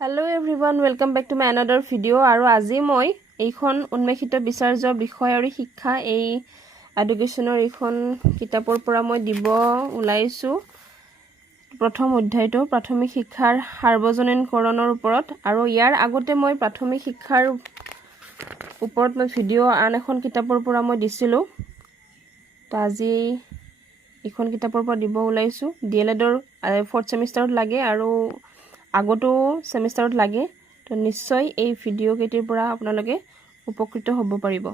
Hello everyone, welcome back to my another video. আৰু আজি মই এইখন উন্মেষিত বিচাৰ্য বিষয় আৰু শিক্ষা এই এডুকেশনৰ এইখন কিতাপৰ পৰা মই দিব উলাইছো প্ৰথম অধ্যায়টো প্ৰাথমিক শিক্ষাৰ সাৰ্বজনীনকৰণৰ ওপৰত আৰু ইয়াৰ আগতে মই প্ৰাথমিক শিক্ষাৰ ওপৰত মই ভিডিও আন এখন কিতাপৰ পৰা মই দিছিলো তো আজি এইখন কিতাপৰ পৰা দিব উলাইছো ডিএলএডৰ 4th সেমিষ্টাৰত লাগে আৰু আগতো সেমিষ্টাৰত লাগে তো নিশ্চয় এই ভিডিও কেইটিৰ পৰা আপোনালোকে উপকৃত হ'ব পাৰিব